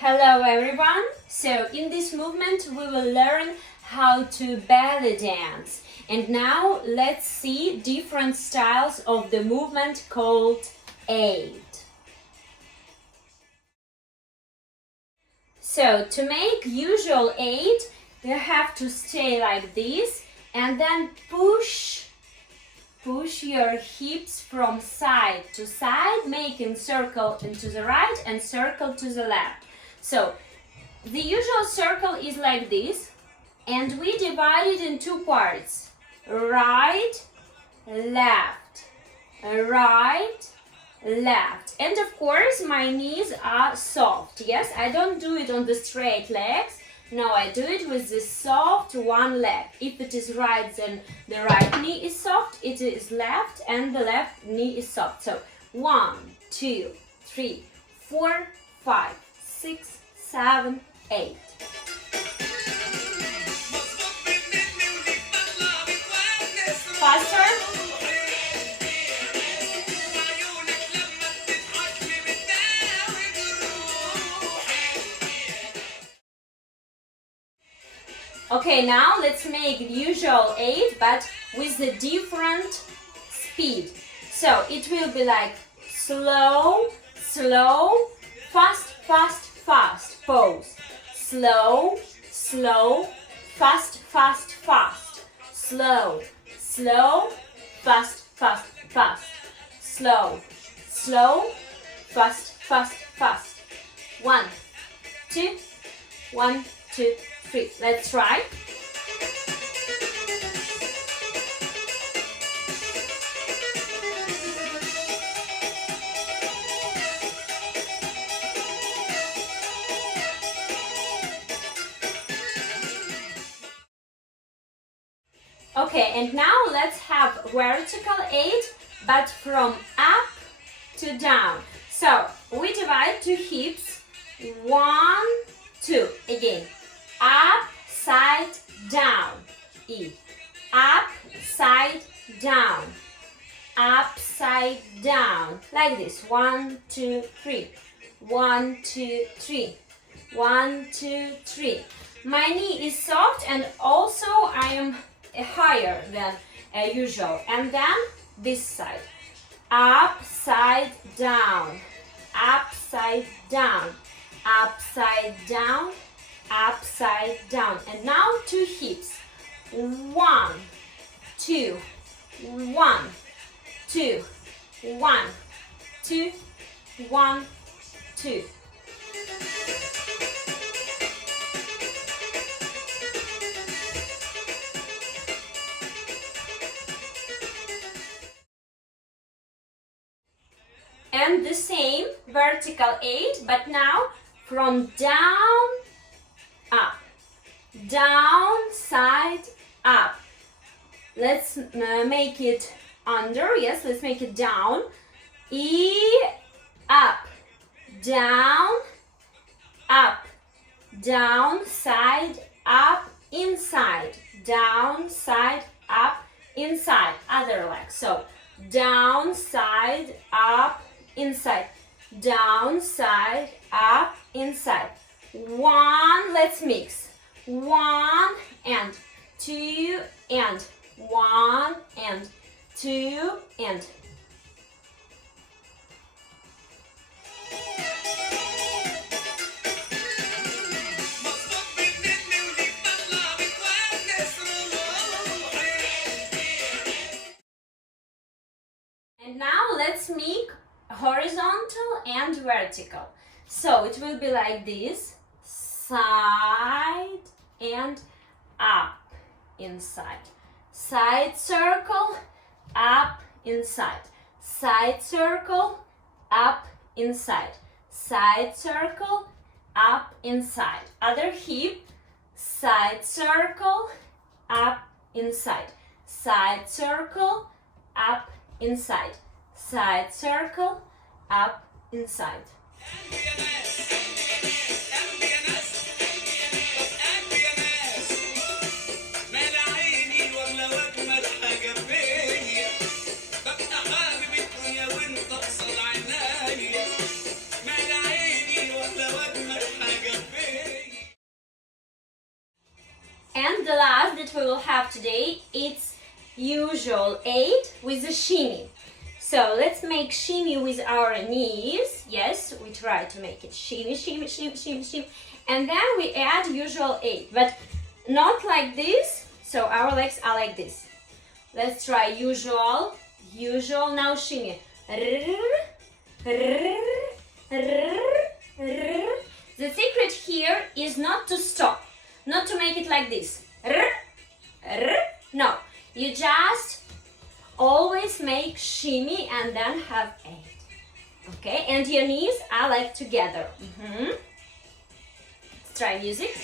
Hello everyone! So in this movement we will learn how to belly dance. And now let's see different styles of the movement called 8. So to make usual 8, you have to stay like this and then push your hips from side to side, making circle into the right and circle to the left. So the usual circle is like this, and we divide it in two parts: right, left, right, left. And of course my knees are soft. Yes, I don't do it on the straight legs. No, I do it with the soft one leg. If it is right, then the right knee is soft. It is left, and the left knee is soft. So 1, 2, 3, 4, 5, 6, 7, 8. Faster. Okay, now let's make the usual 8, but with a different speed. So it will be like slow, slow, fast, fast, fast, pose. Slow, slow, fast, fast, fast. Slow, slow, fast, fast, fast. Slow, slow, fast, fast, fast. 1, 2, 1, 2, 3. Let's try. Okay, and now let's have vertical 8, but from up to down. So we divide two hips. 1, 2. Again. Up, side, down. E. Up, side, down. Up, side, down. Like this. 1, 2, 3. 1, 2, 3. 1, 2, 3. My knee is soft, and also I am higher than usual. And then this side. Upside down. Upside down. Upside down. Upside down. And now two hips. 1, 2, 1, 2, 1, 2, 1, 2. And the same vertical 8, but now from down, up, down, side, up. Let's make it under. Yes, let's make it down. E, up, down, up, down, side, up, inside, down, side, up, inside. Other leg. So down, side, up, inside, down, side, up, inside. 1, let's mix. 1 and 2 and 1 and 2 and. And now let's make horizontal and vertical. So it will be like this: side and up, inside, side circle, up, inside, side circle, up, inside, side circle, up, inside. Other hip, side circle, up, inside, side circle, up, inside, side circle, up, inside. ولا وجمل حاجة we will have today, it's usual 8 with a shimmy. So let's make shimmy with our knees. Yes, we try to make it shimmy, shimmy, shimmy, shimmy, shimmy. And then we add usual 8, but not like this. So our legs are like this. Let's try usual, usual, now shimmy. The secret here is not to stop, not to make it like this. No, you just always make shimmy and then have 8. Okay, and your knees are like together. Let's try music.